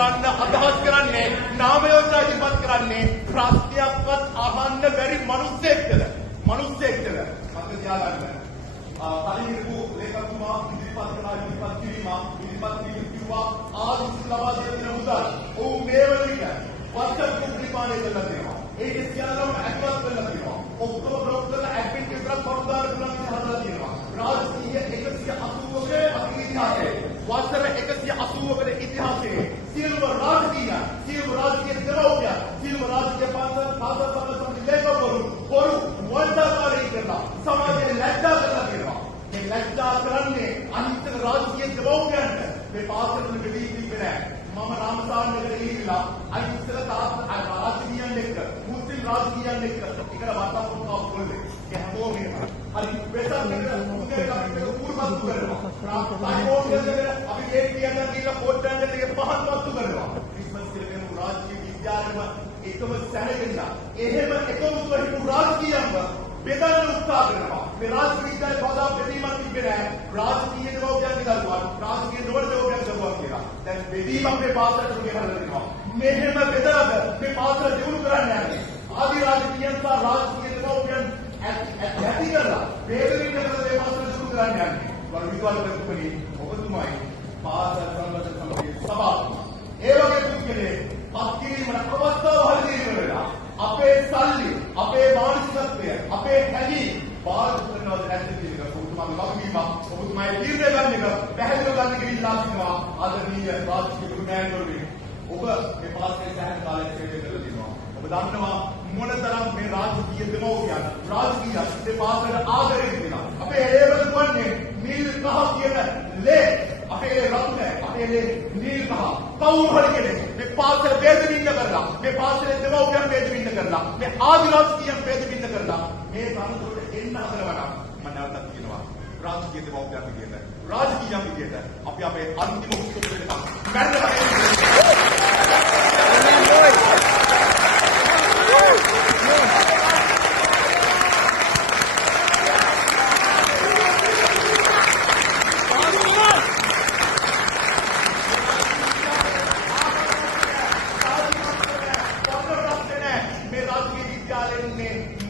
කරන්න අදහස් කරන්නේ නාම යෝජනා ඉදිරිපත් කරන්නේ ප්‍රශ්නයක්වත් අහන්න බැරි මිනිස්සෙක්ද මතක තියාගන්න. කලින්පු ලේකම්තුමා ඉදිරිපත් කිව්වා ආදිස් ලබා දෙන මුදල් ඔව් මේ වල විදිහට වත්තක් නිර්මාණය කරලා තියෙනවා. ඒක සියල්ලම ඇතුළත් වෙලා තියෙනවා. ඔක්කොම බ්ලොක්වල ඇඩ්මින් විතරක් පරුදාර කරලා හදලා තියෙනවා. රාජකීය 180ක ඉතිහාසයේ වසර 180ක ඉතිහාසයේ සියලුම රාජකීය දෙමව්පියන් සියලුම රාජකීය පාසල් ලේකම්වරු පොරු වන්දනාකාරී කරලා සමාජයේ ලැජ්ජා කරලා තියෙනවා. මේ ලැජ්ජා කරන්නේ අනිත් රාජකීය දෙමව්පියන්ට මේ පාසල් වල දෙවි නෑ. මම රාමසාරනගරේ ගිහිල්ලා අනිත් රාජකීයයන් එක්ක මුස්ලිම් රාජකීයයන් එක්ක එකට වටා පොත්තාව කරන්නේ. ඒ හැමෝම හරි වෙසක් මුදේ අපිට උපුරුපත්තු කරනවා. අපි ගේට් කියන්න කියලා පොට්ටන් එකේ පහත්පත්තු කරනවා. ක්‍රිස්මස් කියලා මේ රාජකීය විද්‍යාලෙම එකම සැරෙන්න එහෙම එකමුතුව හිටු රාජකීයන්ව බෙදන්න උත්සාහ කරනවා. මේ රාජකීය විද්‍යාලේ පදා බෙදීමක් තිබෙන්නේ නැහැ. රාජකීය දවෝපියන් දරුවන් රාජකීය නොවන දවෝපියන් දරුවන් කියලා. දැන් බෙදීමක් මේ පාසලට ගෙනල්ලා දෙනවා. මෙහෙම බෙදලාද මේ පාසල දියුණු කරන්න යන්නේ. ආදි රාජකීයන් සහ රාජකීය දවෝපියන් ඇති කරලා බෙදමින් කරලා මේ පාසල දියුණු කරන්න යන්නේ. වල විද්‍යාල ප්‍රතිපලී ඔබතුමායි පාසල සංගঠন සමිතියේ සභාපති. ඒ වගේ පුද්ගලයෙක් පත්කිරීමට අවස්ථාව හරියට වෙලා අපේ සල්ලි අපේ මානසිකත්වය අපේ හැඟීම් බාහිර කරනවද නැද්ද කියන එක ඔබතුමාගේ වගකීමක්. ඔබතුමාගේ තීරණය ගන්න එක පැහැදිලිව ගන්න කියලා ඉල්ලා ආදරණීය රාජකීය ගුණයන්වරුනි ඔබ මේ පාසලේ සෑහෙන කාලයක් සේවය කරලා තිනවා. ඔබ දන්නවා මොනතරම් මේ රාජකීය දෙමව්පියන් රාජකීය මේ පාසලට ආදරය දෙනවා. අපේ ඒවල දුවන්නේ නිල් කහ කියන ලේ අපේ රත්න අපේ නිල් කහ කවුරු හරි කෙනෙක් මේ පාසල බෙදමින්න කරලා මේ පාසලේ දෙමව්පියන් බෙදමින්න කරලා මේ ආදිවාසීයන් බෙදමින්න කරලා මේ තනතුරට එන්න හදනවා. මම නැවතත් කියනවා රාජකීය දෙමව්පියන් විදියට රාජකීයයන් විදියට අපි අපේ අන්තිම උත්සවයට වෙනකම් මැරෙනවා.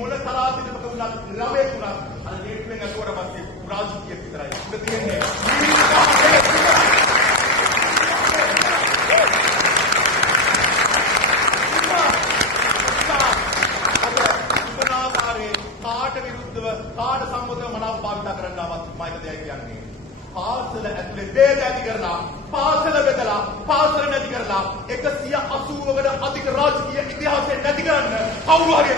මොන තරාතිරක වුණත් ළමයෙක් වුණත් අර ගේට්වෙන් අසුවට පස්සේ රාජකීය විතරයි. ඒක තියෙන්නේ. කාට විරුද්ධව කාට සම්බන්ධව මනාව භාවිත කරන්නවත් මම දෙයක් කියන්නේ. පාසල ඇතුලේ වේද ඇති කරලා පාසල බෙදලා පාසල නැති කරලා 180කට අධික රාජකීය ඉතිහාසය නැති කරන්න කවුරු හරි